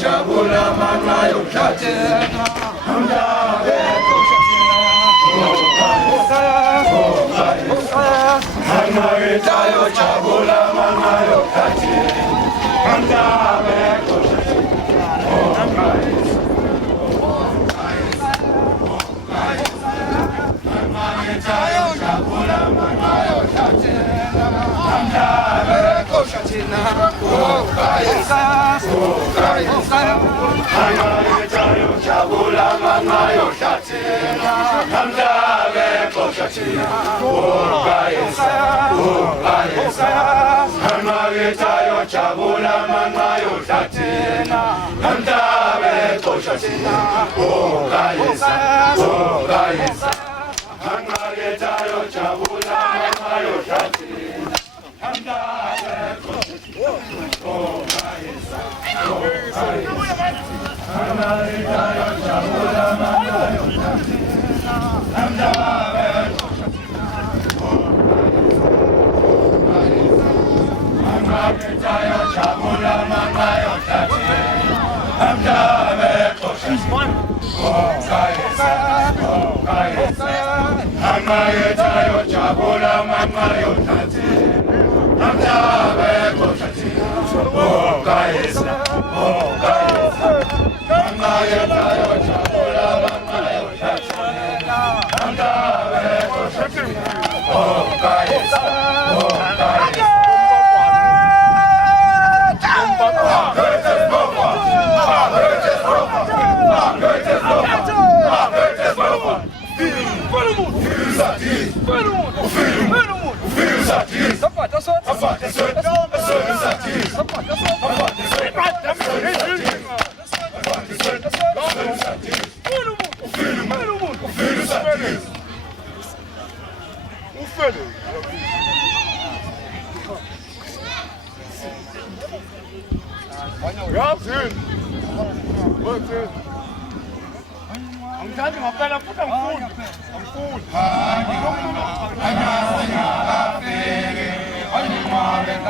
Jabula 한마리 자유 자불라 만나요 샤치나 남자의 꽃샤치나 오가에사 한마리 자유 자불라 만나요 샤치나 남자의 꽃샤치나 오가에사 한마리 자유 자불라 만나요 샤치나 남자의 꽃샤치나 오가에사 하나를 자여 자보라 만나요 남자의 하나를 자여 자보라 만나요 남자의 하나를 자여 자보라 만나요 남자의 만나요 자요 자보라 만나요 남자의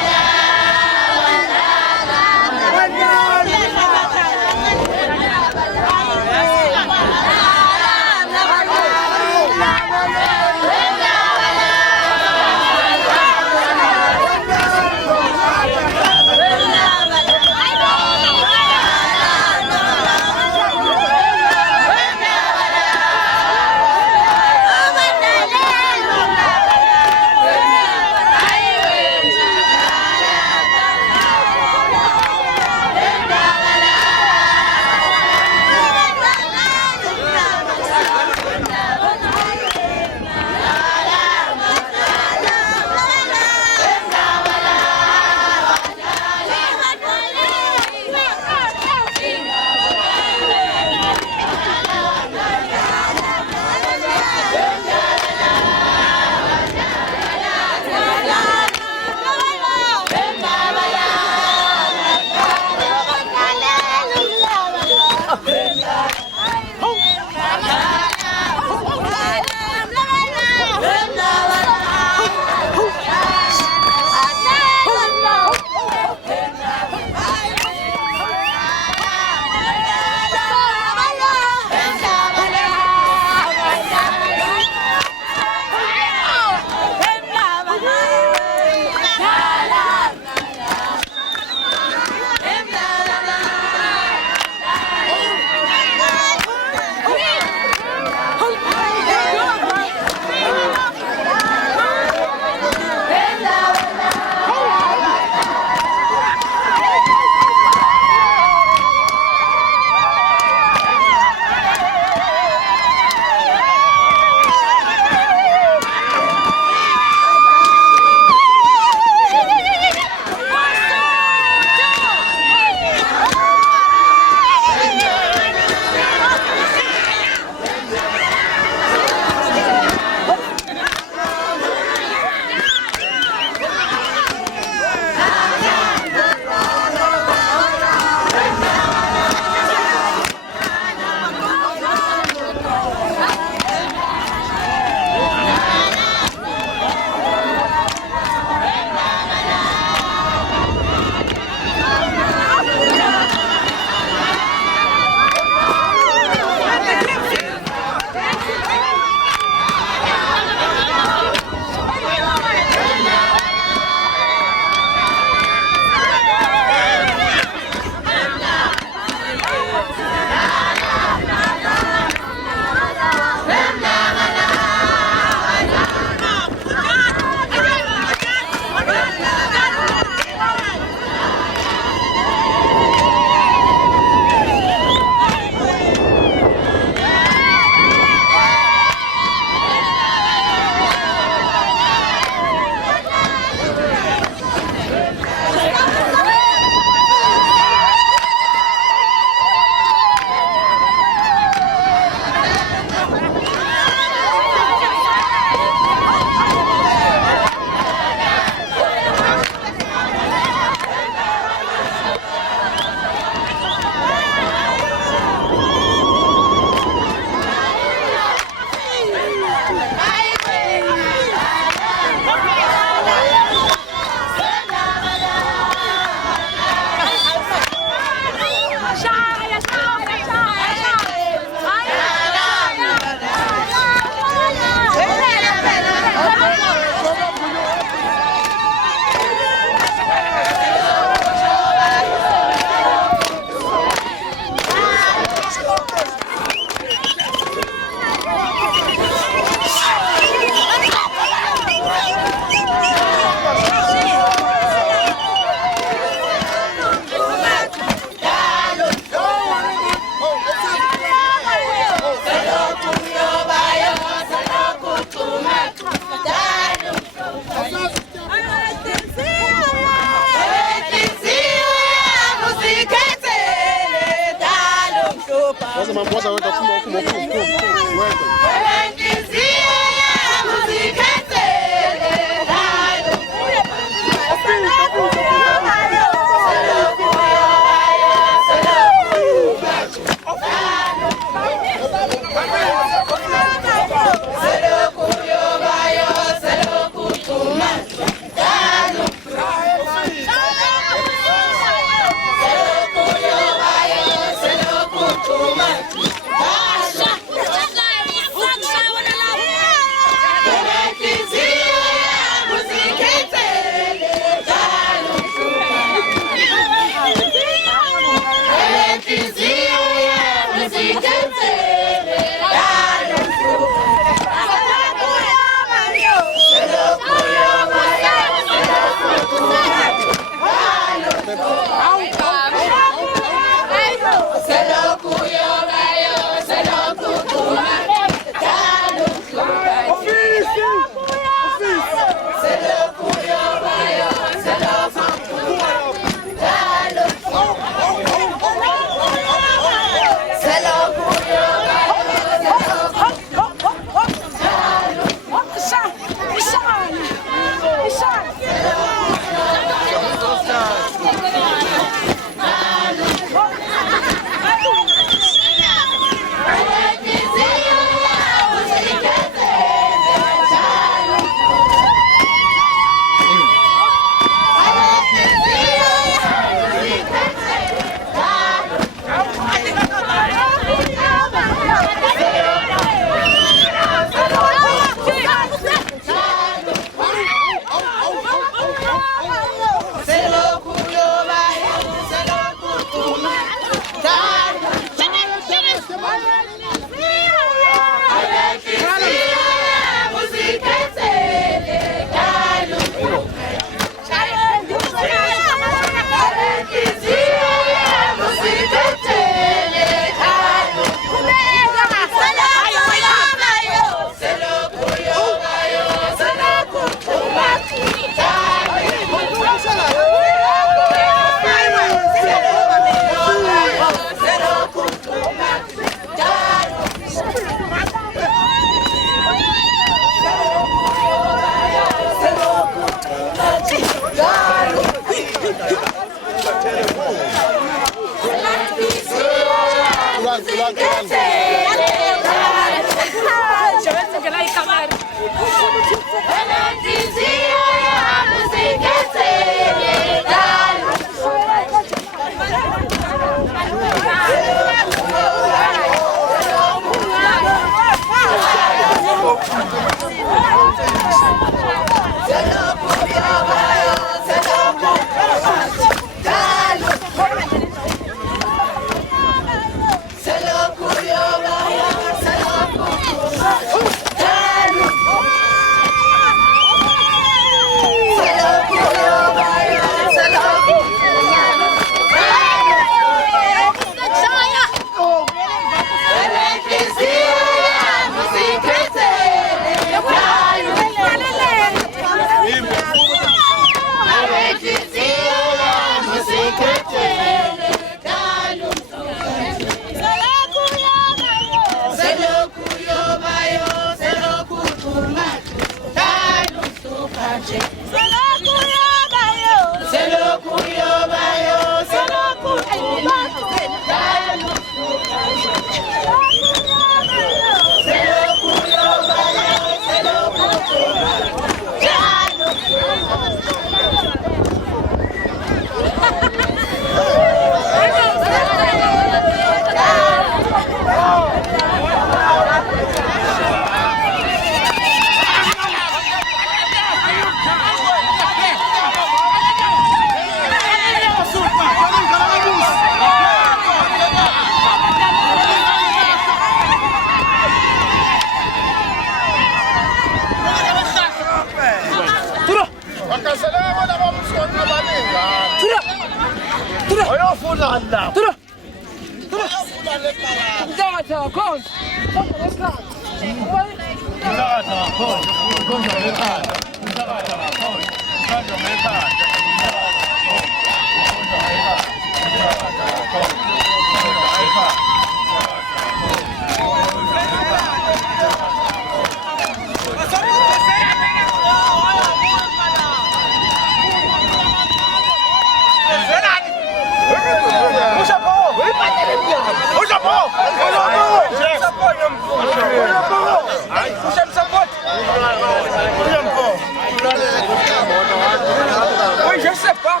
Oui, je sais pas.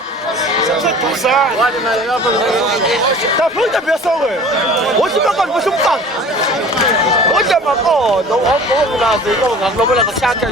C'est tout ça. T'as pris de personne. Moi, je me connais, je me connais. Moi, je me connais. Donc, on va se faire un peu de chacun.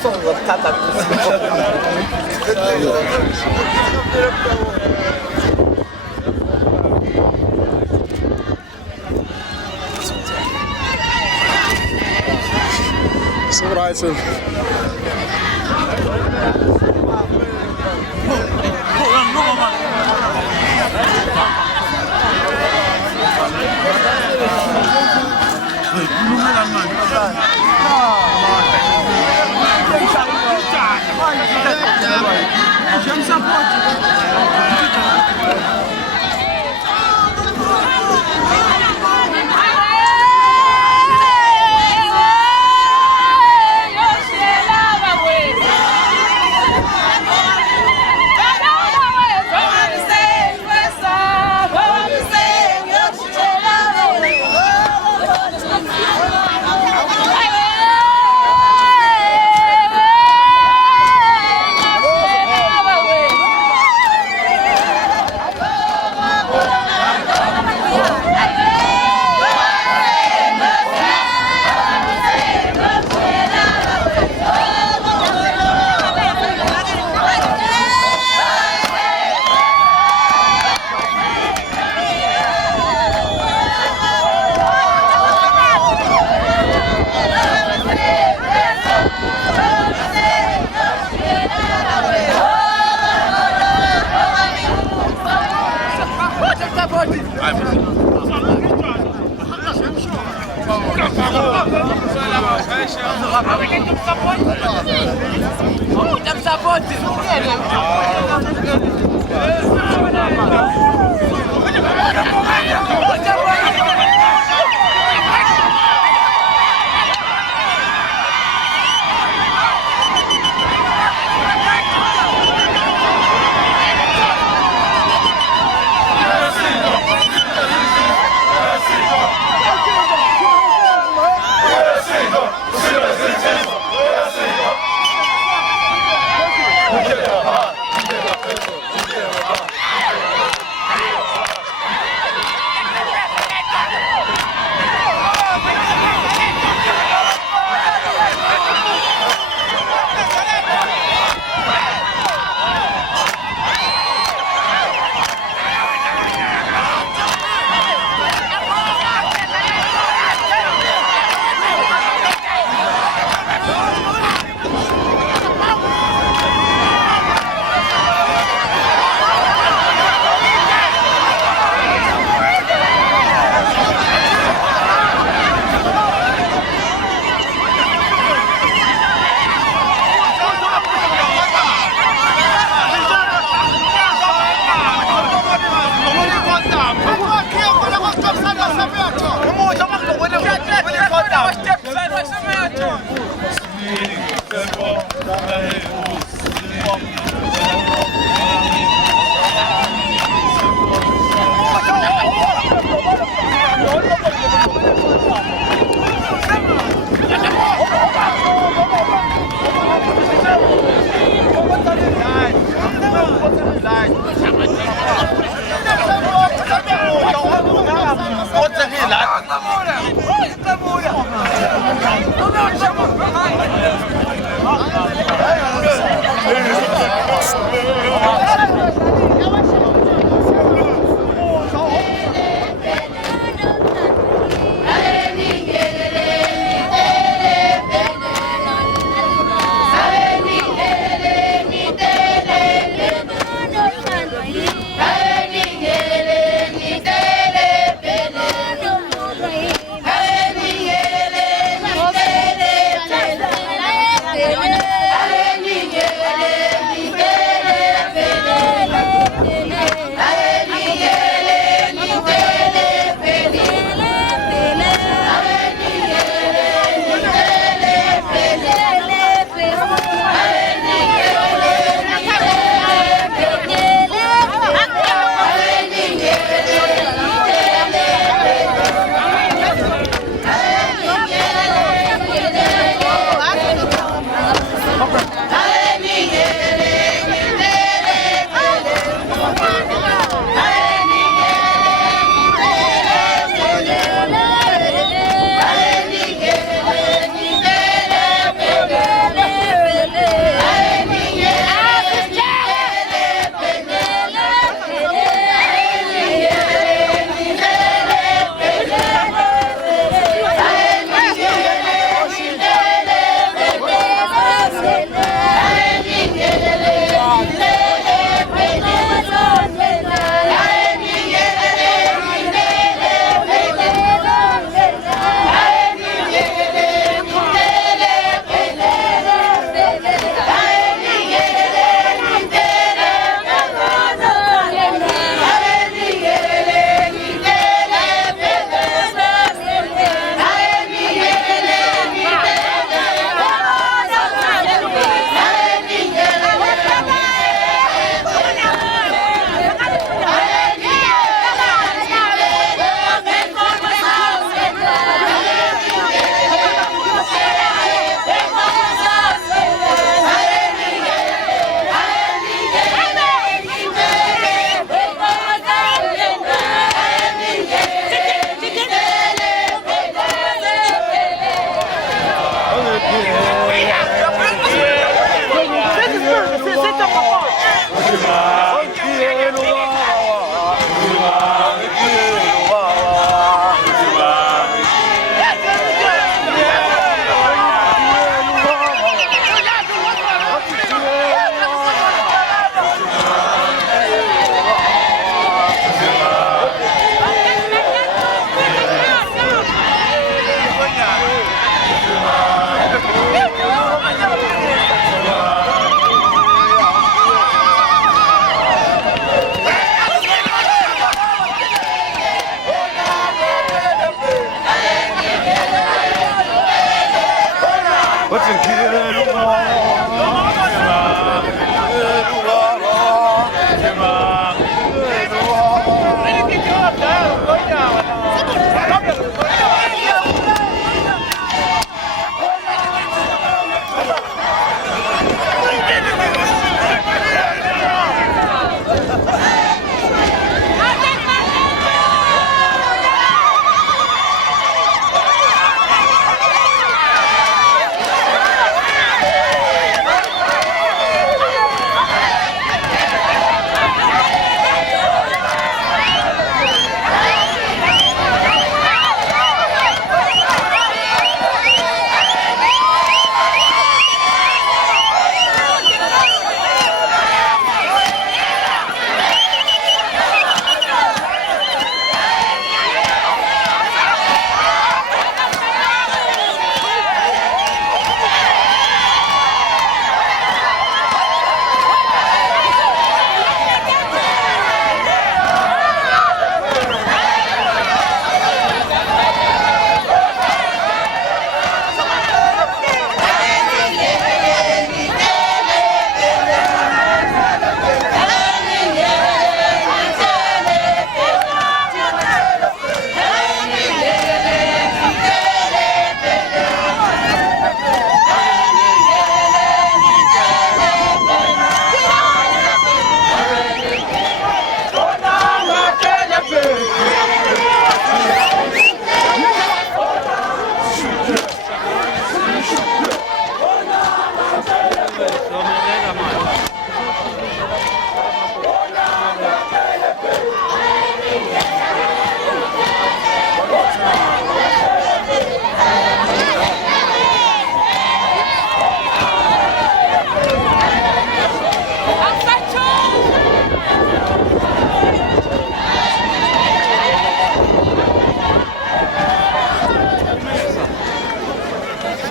送我他咱Збирається.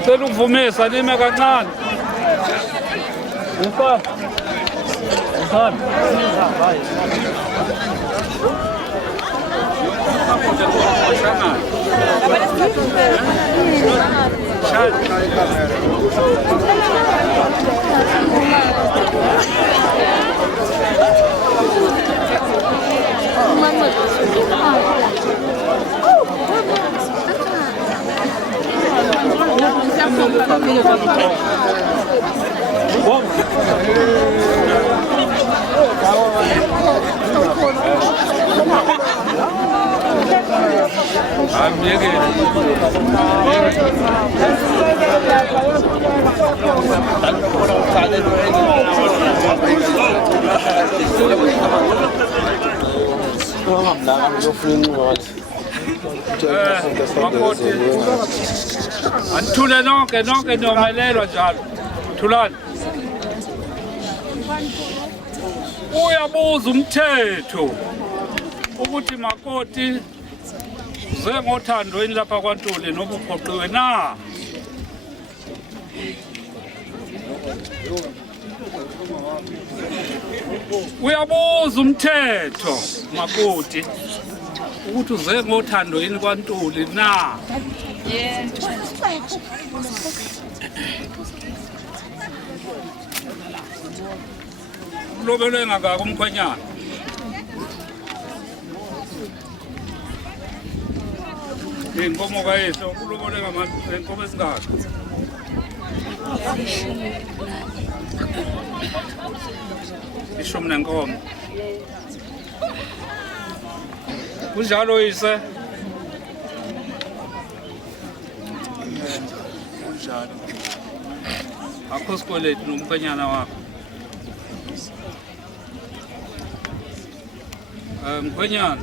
Seluvumisa nime kancane. Umfana. Anthule nonke nomayelelwa njalo. Thulani. Uyabuza umthetho ukuthi makoti zengothandweni lapha kwaNtuli nobuphoqiwe na? Uyabuza umthetho makoti ukuthi uzengothandweni kwaNtuli na? Ulobelwe ngakho umkhwenyana. Inkomo kayihlo ulobelwe ngenkomo esingaka. Ishumi nenkomo. Kunjalo yise. Kunjalo. Akho sikweletu nomkhwenyana wakho. Mkhwenyana.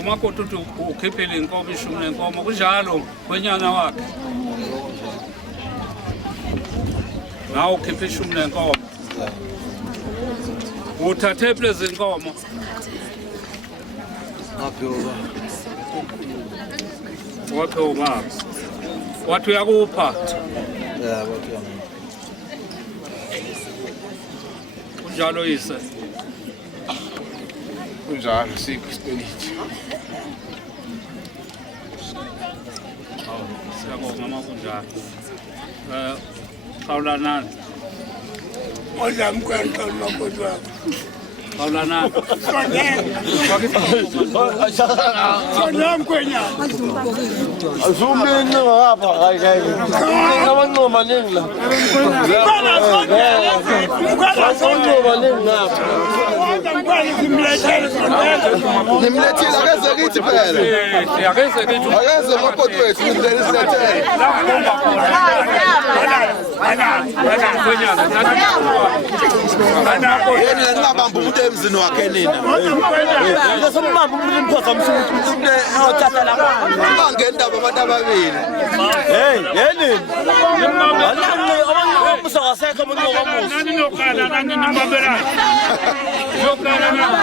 Umakoti uthi ukhiphile inkomo ishumi nenkomo kunjalo mkhwenyana wakhe. Nawe ukhiphe ishumi nenkomo. Uthathe plezi inkomo. Waphe ubaba. Wathi uyakupha. Kunjalo yise. Kunjalo sikho isipeliti. siyabonga makunjalo. Khawulanani. Odamkwenta umakoti wakho. Khawulanani. Sonamkwenya. Azumini ngapha hayi. Abancoma ningla. Abancoma ningapha. Nimlethile akeze kithi phela. Akeze kithi. Akeze makoti wethu nimlethile. Yena ningabamba umuntu emzini wakhe nina. Ngizombamba umuntu imphosa umsuku uthatha la. Ungangena indaba abantu ababili. Hey, yini? Abantu musawasekho umuntu ngomusa. Nani nokala nani nimbambela. Nokala nani.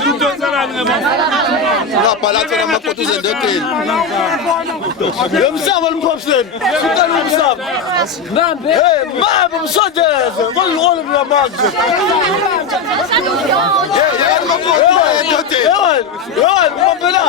Ngimthozelani ngema. Ungabhala thina makoti uzendekeni. Yemsaba limphophseni. Sitana umsaba. Mambe. Hey, mambe umsondeze. Ngololo lamanzi. Yena makoti endodeni. Yewani, ngombela.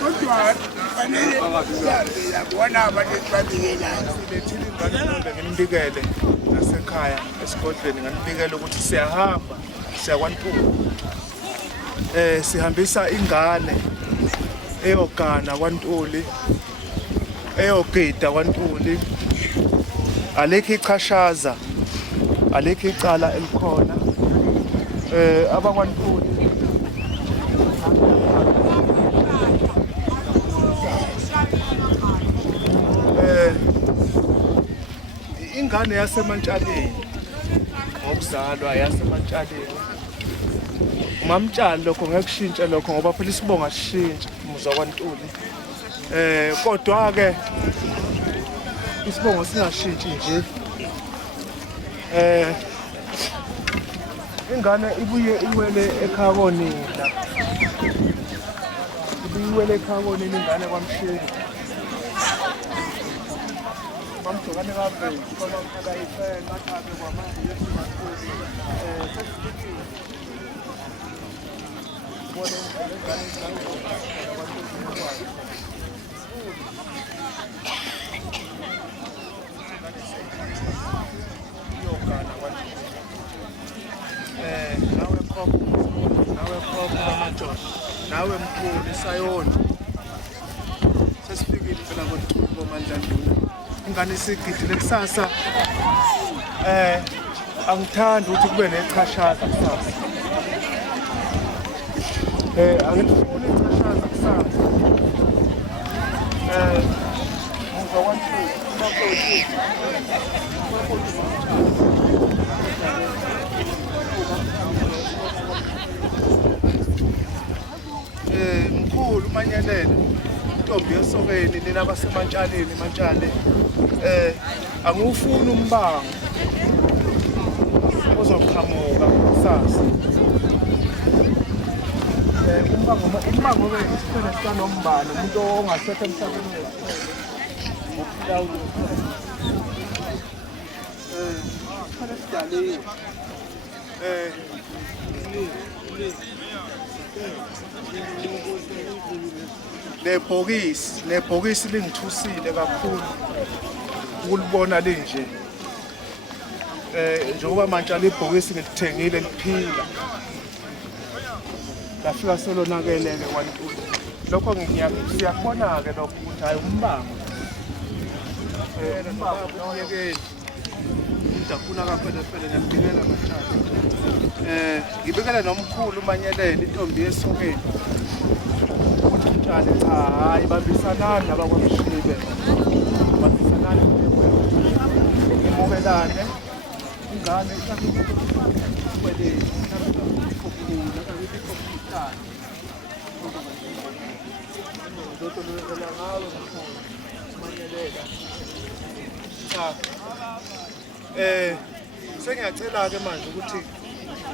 Kodwa fanele yabona abantu babikelayo. Lethile ingane ngimbikele nasekhaya esigodlweni nganibikela ukuthi siyahamba siya kwaNtuli. Sihambisa ingane eyogana kwaNtuli, eyogida kwaNtuli. Alekho ichashaza, alekho icala elikhona. AbakwaNtuli ingane yasemantshaleni ngokuzalwa yasemantshaleni. Umamtshali lokho ngeke kushintshe lokho ngoba phela isibonga sishintshe umuzwa kwaNtuli. Kodwa ke isibongo singashintshi nje. Ingane ibuye iwele ekhaya konina. Ibuye iwele ekhaya konina ingane kwaMshini. Mamjokane kabe ngoba akayifela mathabe kwamanje yesimakhulu. Sesifikile. Bona ingane nawe khopha amajosi nawe mkhulu sayona sesifikile phela ngoThuli bomandla nduna ingane isigidile kusasa. Angithandi ukuthi kube nechashaza kusasa. Angifuni ichashaza kusasa. NgizokwaNtuli umanyelele intombi yesokeni nina basemantshaleni mantshale angufuni umbango ozoqhamuka kusasa umbango wesifene sikaNombane umuntu ongasekho emhlabeni nebhokisi lingithusile kakhulu ukulibona linje njengoba manje libhokisi ngilithengile liphila lafika selonakele-ke kwantuli lokho ngiyakubona-ke lokho ukuthi hayi umbango umyekeli ngidafuna kaphele ngiyambikela mantshana ngibikele nomkhulu umanyelele intombi yesokeni ukuthi mntshane cha hayi bambisanani nabakwamshibe bambisanani ngimukelane ingane sengiyacela-ke manje ukuthi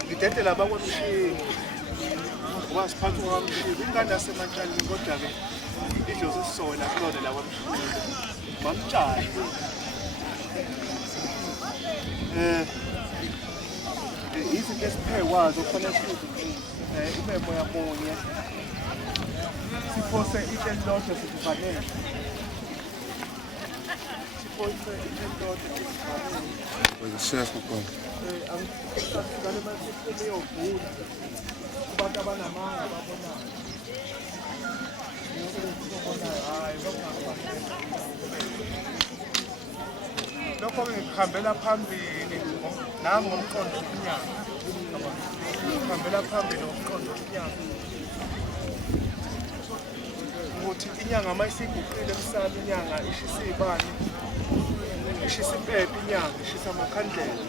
ngidede laba kwamshibe ngoba siphathwa kwamshibe ingane yasemantshaleni kodwa-ke idlozi sisola kulona la kwamshibe bamtshale izinto esiphekwazo kufanele ube moya munye siphose itshe elilodwa sizifanele siphose itshe elilodwa sizifanele angikale manje yovula kubantu abanamanga babonayo hayi lokho ngikuhambela phambili nami ngomqondo womnyaka ngihambela phambili ngomqondo womnyaka ukuthi inyanga mayisiguqile emsamo inyanga ishisa ibani ishisa impepho inyanga ishisa amakhandlela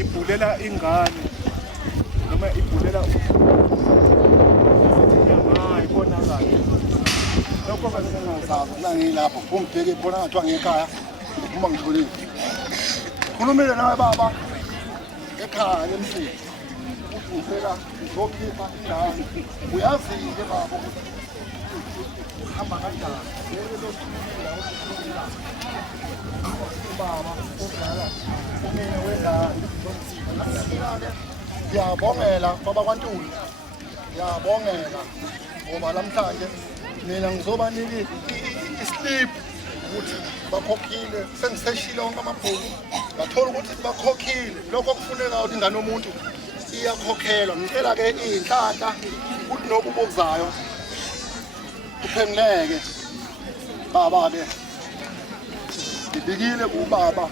ibhulela ingane noma ibhulela inyanga ibonakala lokho kangazazi ngilapho ungibheke ibona ngathiwa ngekhaya uma ngitholile khulumile nawe baba ekhaya emsini ukuthi ngicela ngizokhipha ingane uyazi-ke baba ukuthi hamba kanjani ubaba udlala umina wengane ngiyabongela baba kwaNtuli ngiyabongela ngoba namhlanje mina ngizobanika islip ukuthi bakhokhile sengiseshile wonke amabhuku ngathola ukuthi bakhokhile lokho kufuneka ukuthi ingane yomuntu iyakhokhelwa ngicela-ke iy'nhlahla ukuthi nobu bokuzayo kuphengeleke baba-ke ngibikile kubaba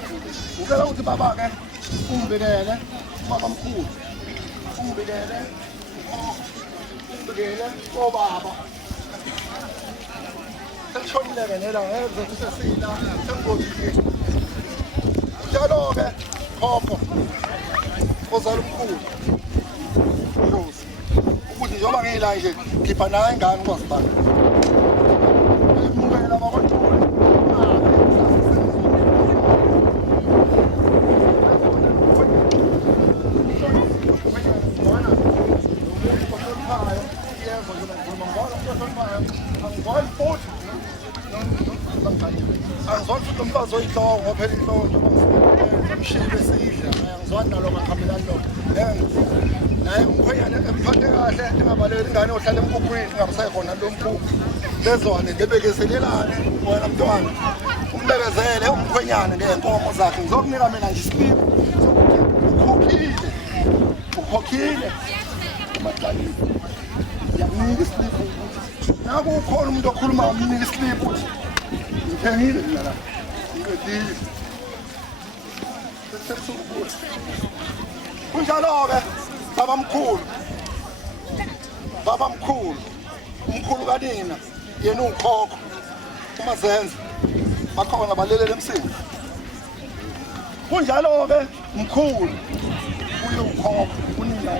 ngicela ukuthi baba-ke ungibikele ubaba mkhulu ungibikele ungibikele kobaba seshonile-ke nela ngeke kusesila sengozile njalo-ke khokho ozala umkhulu ulozi ukuthi njengoba ngiyila nje khipha nayo ingane ukwazi bani emukela bakwaNtuli angizwani futhi umfazi oyihloko ngophela inhloko njengoba mshibe sidla angizwani nalo ngahambelani lokho naye umkhwenyane emphathe kahle engabalekeli ingane ohlala emkhukhwini ingabisayikhona lo mkhukhu bezwane ngebekezelelane wena mntwana umbekezele umkhwenyane ngey'nkomo zakhe ngizokunika mina nje isipipi ukhokhile umaxalile ngiyakunika isipipi naku ukhona umuntu okhuluma umnika isipipi ukuthi ngithengile mina la ngiqedile sekusukubuthi kunjalo-ke baba mkhulu umkhulu kanina yena uwukhokho uMazenze bakhona balelele emsini kunjalo-ke mkhulu uye ukhokho unina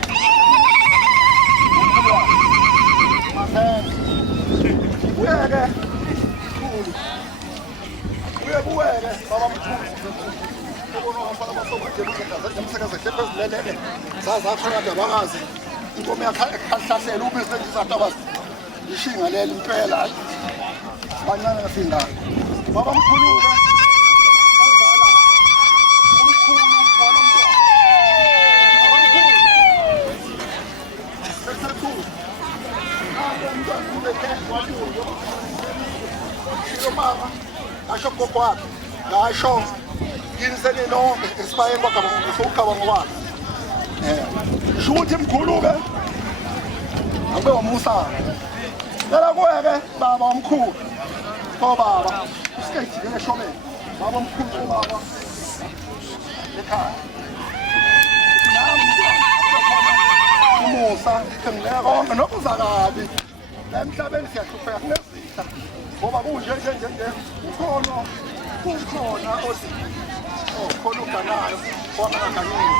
inkomo yakhahlahlela ubese izatabazi ishinga leli impela bancane ngasindana baba mkhulu-ke umkhulu walomntwana baba mkhulu sesekhulu nabo umntwana ubethe wabuyo shilo mama asho gogo wakhe ngasho kini seninonke esibayeni kwagaba usukhabanga wakhe shuthi mkhulu-ke abe wamusana lala kuwe-ke baba omkhulu obaba usikejikele eshobeni baba omkhulu obaba ekhaya nami umusa engileka konke nokuza kabi la emhlabeni siyahlupheka kunezitha ngoba kunje ukhona othi khona uganayo wangakaganini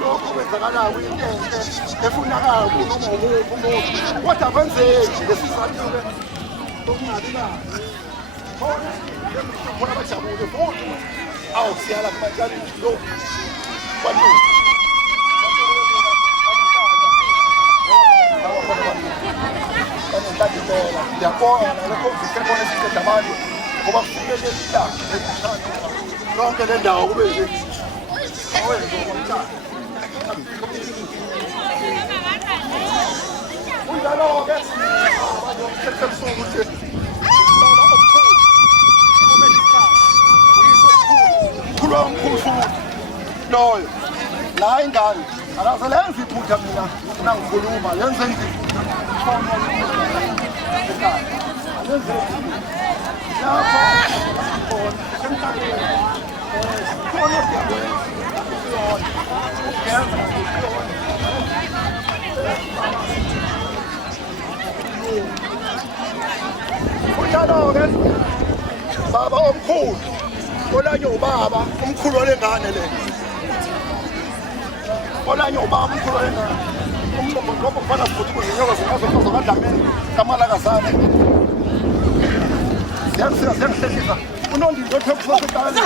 lokho kwenzakalayo kuyinto efunakalayo kunoma umuphi umuntu kodwa kwenzeki lesizathu-ke okungabi nayo khona bajabule futhi awu siyala kumatshaleni lokhu kwantoni kanentatipela ngiyabonga nalokho zikhona esiqeda abantu ngoba kufike leli langa lezishana lonke le ndawo kube nje unjalo-ke sebusuku nje baba omkhulu ubeyikhaya uyiso mkhulu wamkhulu futhi loyo la ingane akaze lenze iphutha mina nangikhuluma lenze ngikhona lapho khona emhlabeni khona siyakwenza unjalo-ke baba omkhulu olanye ubaba umkhulu olengane le olanye ubaba umkhulu olengane umbobo kufana futhi kuzinyoka zingazokadlameni kamalakazane ziyangihlekisa unondizo othokusosekale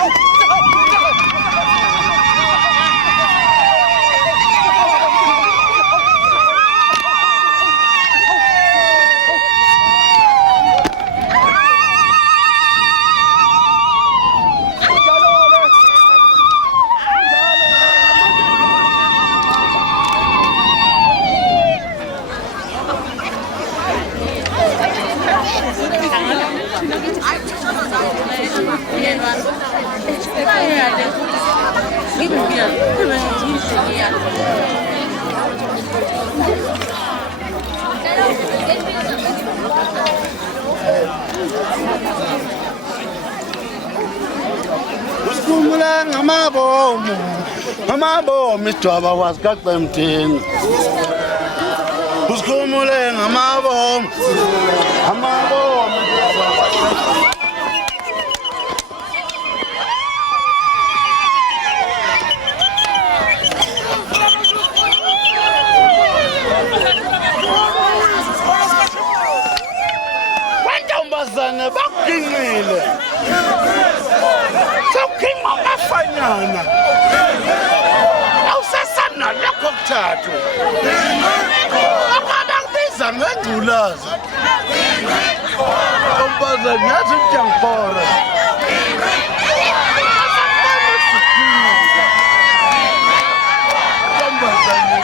Usikhumula ngamabomu idwaba wasikaqemthini usikhumule ngamabomu kwantombazane bakuginqile sawuginqa amafanyana awusasana lokho kuthathu abakubiza ngengculazi ntombazane yathi utyangibhora ntombazane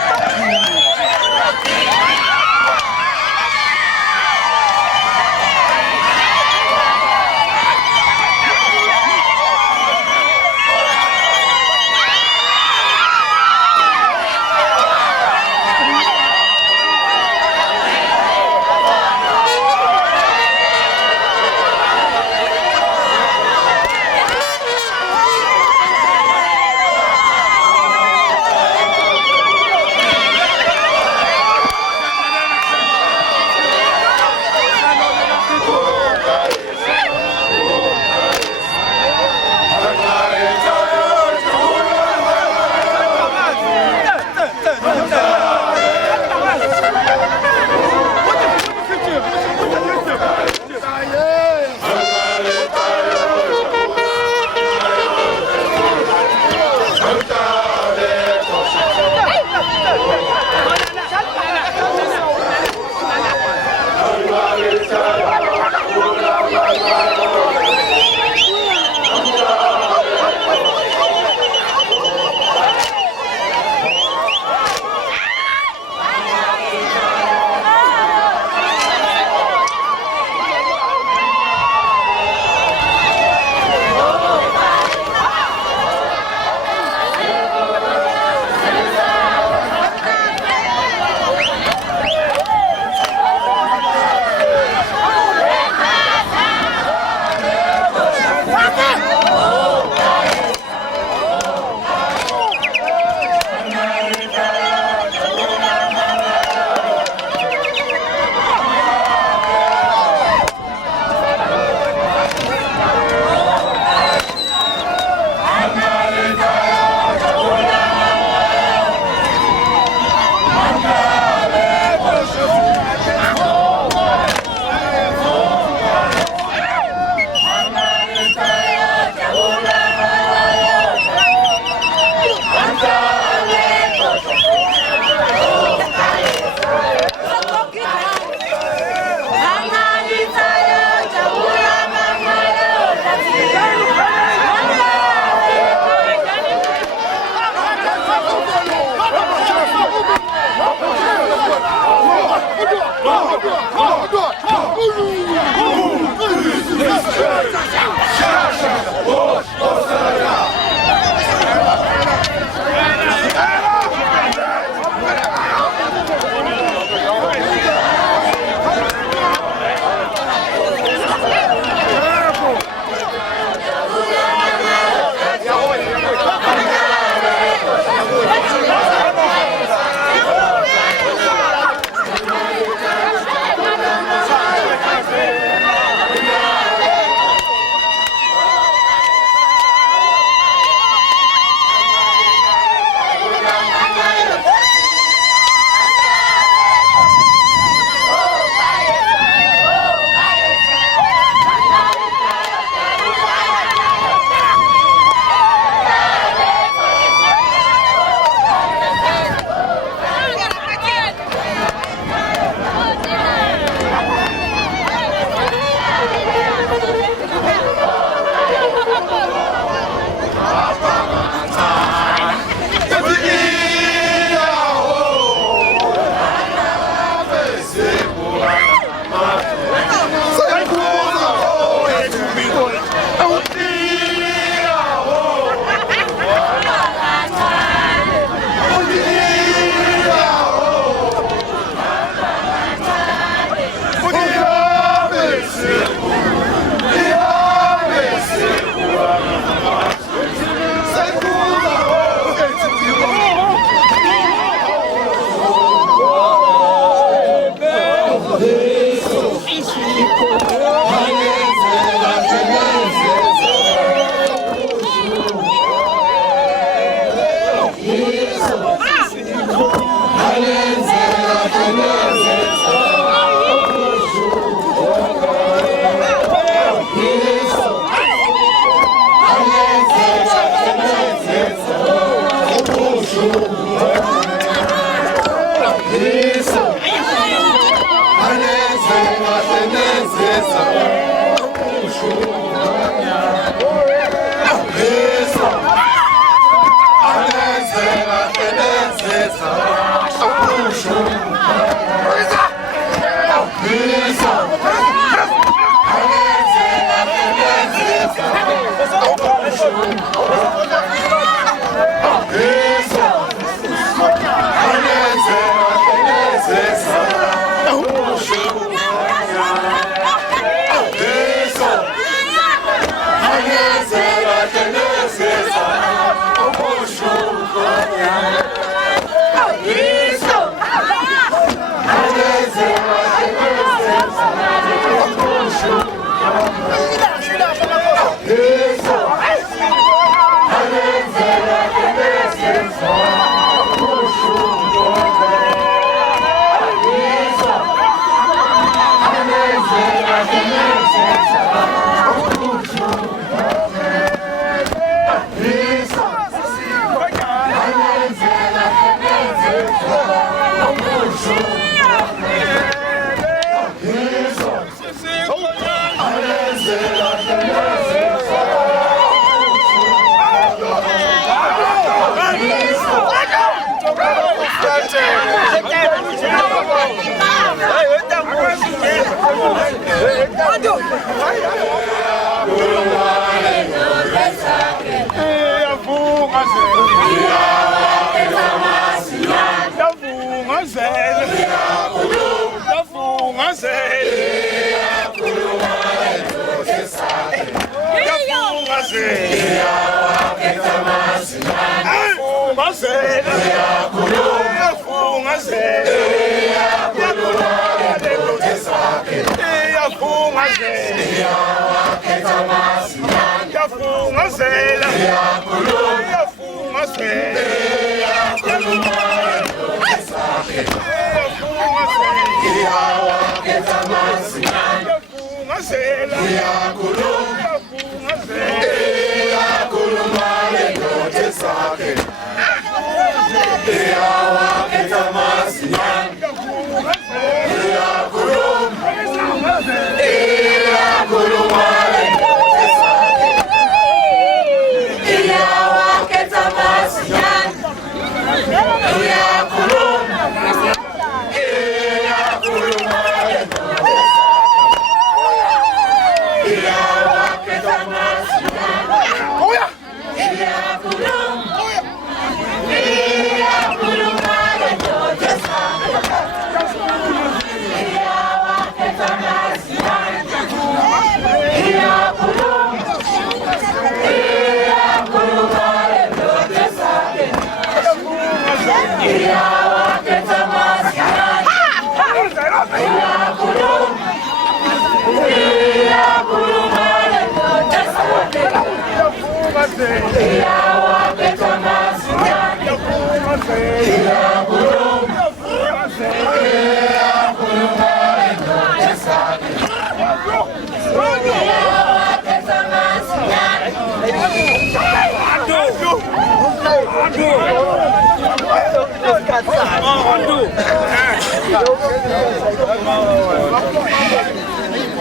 Yeah.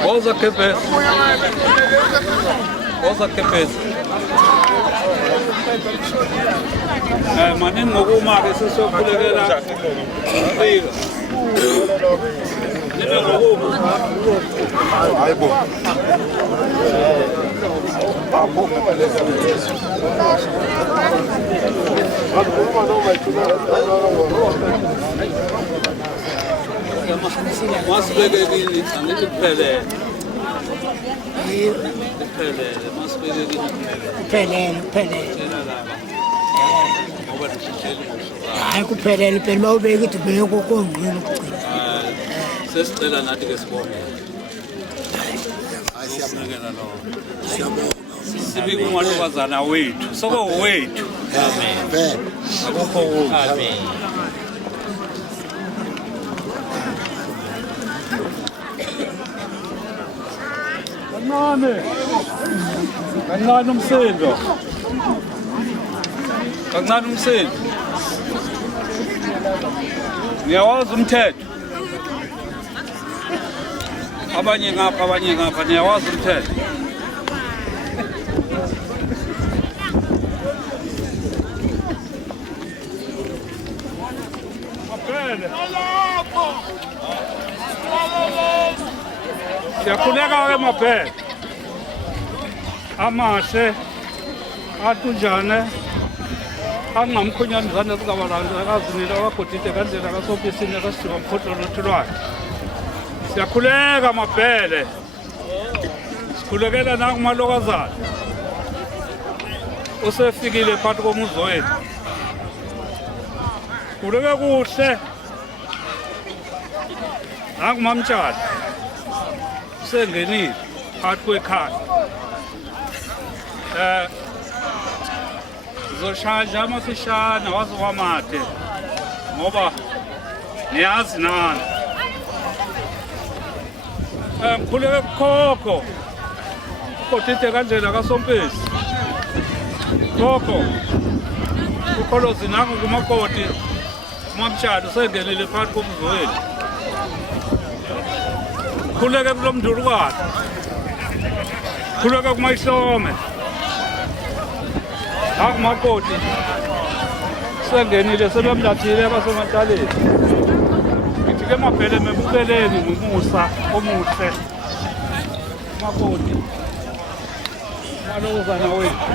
Oza kepes. Oza kepes. Maningi ngokumake sesiyokhulekela mpilo. Nibe ngokuma. Hayibo. Masibeke kini angithi kuphelele. Kuphelele masibeke kini. Kuphelele. Ngoba nishisheli ngokushaya. Hayi kuphelele phela mawubeka ukuthi beko kongqini ukugcina. Sesicela nathi ke sibonge. Hayi siyabonga lo. Sibike umalokazana wethu. Soko wethu. Amen. Akukho ukuthi. Amen. Kancane umsindo. Kancane umsindo. Niyawazi umthetho. Abanye ngapha niyawazi umthetho. Siyakhuleka ke mabhele. Amahle atunjane angamkhonyana zana zikabalanda akazinile akagudide kandlela kasofisini akasijika mkhohlolothelwayo. Siyakhuleka mabhele. Sikhulekela nakumalokazana. Usefikile phakathi komuzi wethu. Khuleke kuhle. Nakumamtshana. Sengenile phakathi kwekhaya. Zoshaya amafishane wazokwamade ngoba niyazi nani. Ngikhuleke kukhokho. Ugodide kanjena kaSompisi. Khokho. Ukholozi nangu kumakoti. Umamtshana usengenile phakathi komuzi wethu. Khuleke kulomndulukwana. Khuleka kumayihlome. Akumakoti. Sengenile sebemlathile abasemataleni. Ngithi ke mabhele mebubeleni ngumusa omuhle. Makoti. Malokozana wethu.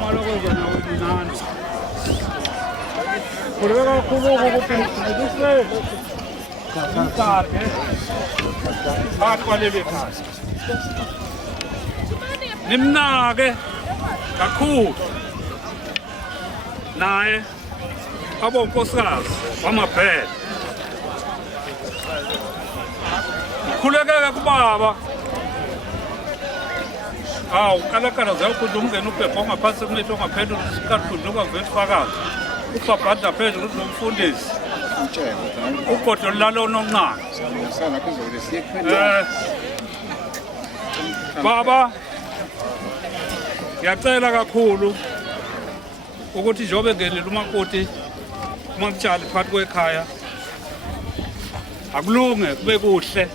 Malokozana wethu nani. Khuleka kakhulu ukuthi ngikuse. Ngikade. Bakwalele phasi. Nimnake kakhulu naye abonkosikazi wamabhele. Khulekeke kubaba. Awu kalakala zakhulu umngene ubhebho ngaphansi kumehlo ongaphezulu isikhathi ukavela fakazi. Usabhadla phezulu ukuthi nomfundisi. Ugodo lalo noncane. Baba ngiyacela kakhulu ukuthi njobe ngenile umakoti umamtshali phakathi kwekhaya akulunge kube kuhle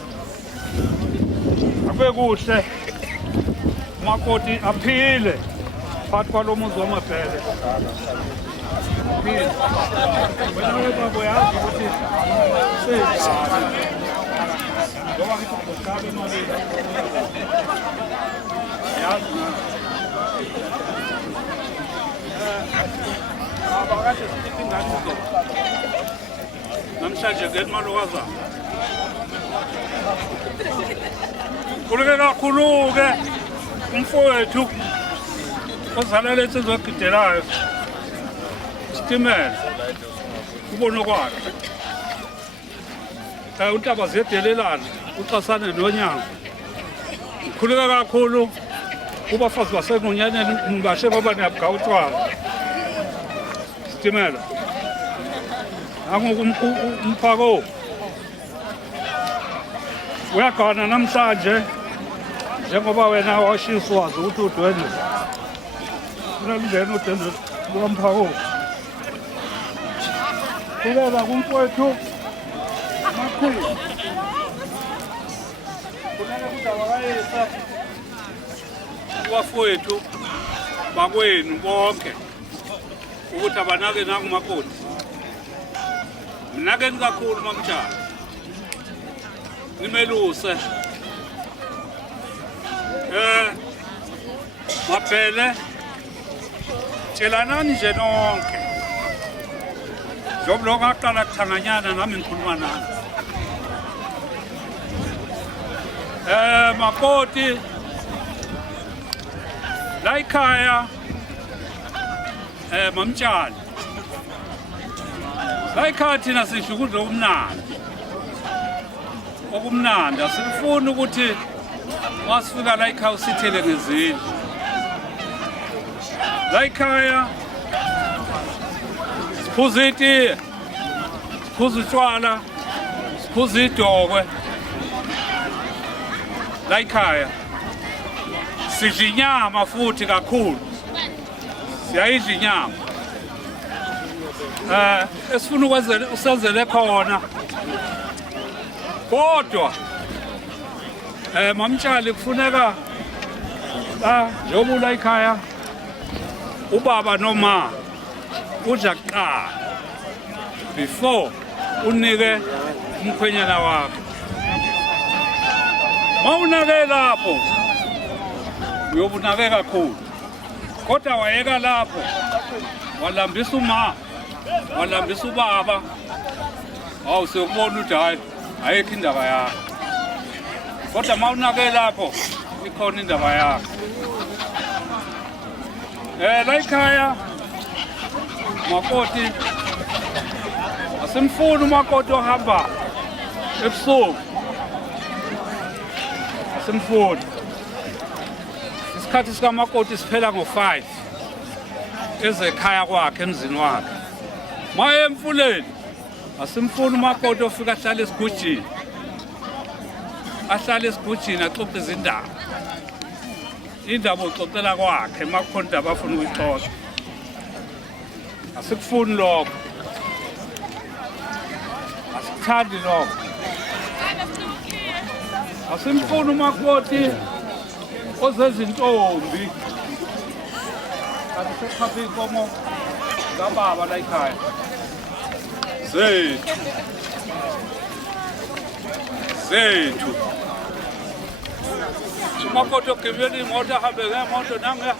umakoti aphile phakathi kwalomuzi wamabhele. Wena webaba uyazi ukuthi ngoba ngithi uzohlaba emalini yazi abakade sithi ingane namhlanje ngemalokazana. Khuleke kakhulu-ke umfowethu ozalele esezogidelayo isitimela ubone kwakhe untaba ziyedelelana uxasane nonyanga. Khuleka kakhulu kubafazi basenqunyaneni bashe baba niyabugaya utshwala isitimela nangoku umphako uyagana namhlanje njengoba wena washisa wazi ukuthi udwendwe unalungena udwendwe lukamphako. Kulela kumfowethu Makhulu. Kulela kudawayisa wafowethu bakwenu bonke ukuthi abanake nangumakoti. Mnakeni kakhulu mamtshana. Nimeluse. Maphele tshelanani nje nonke. Job lo ngaqala kuthanganyana nami ngikhuluma nani. Makoti la ekhaya mamtshana. La ekhaya thina sisho ukudla okumnandi. Okumnandi asifuni ukuthi wasifika la ekhaya usithele ngezindlu. La ekhaya siphuza itiye, siphuza utshwala, siphuza idokwe. La ekhaya sidla inyama futhi kakhulu. Siyayidla inyama. Esifuna usenzele khona. Kodwa mamtshali kufuneka njengoba ula ekhaya ubaba noma udla kuqala before unike umkhwenyana wakho. Mawunake lapho uyobunake kakhulu. Kodwa wayeka lapho walambisa uma walambisa ubaba. Hawu siyokubona ukuthi hayi ayikho indaba yakho. Kodwa mawunake lapho ikhona indaba yakho. La ekhaya makoti asimfuni umakoti ohamba ebusuku. Asimfuni. Isikhathi sikamakoti siphela ngo-5 ezekhaya kwakhe emzini wakhe. Maye emfuleni asimfuni umakoti ofika ahlale esigujini. Ahlale esigujini axoxe izindaba. Indaba oxoxela kwakhe makukhona indaba afuna ukuyixoxa. Asikufuni lokho. Asikuthandi lokho. Asimfuni umakoti ozezintombi. Kanti sekhaphe inkomo kababa la ekhaya. Zethu. Umakoti ogibela imoto ahambe ngemoto nanguya.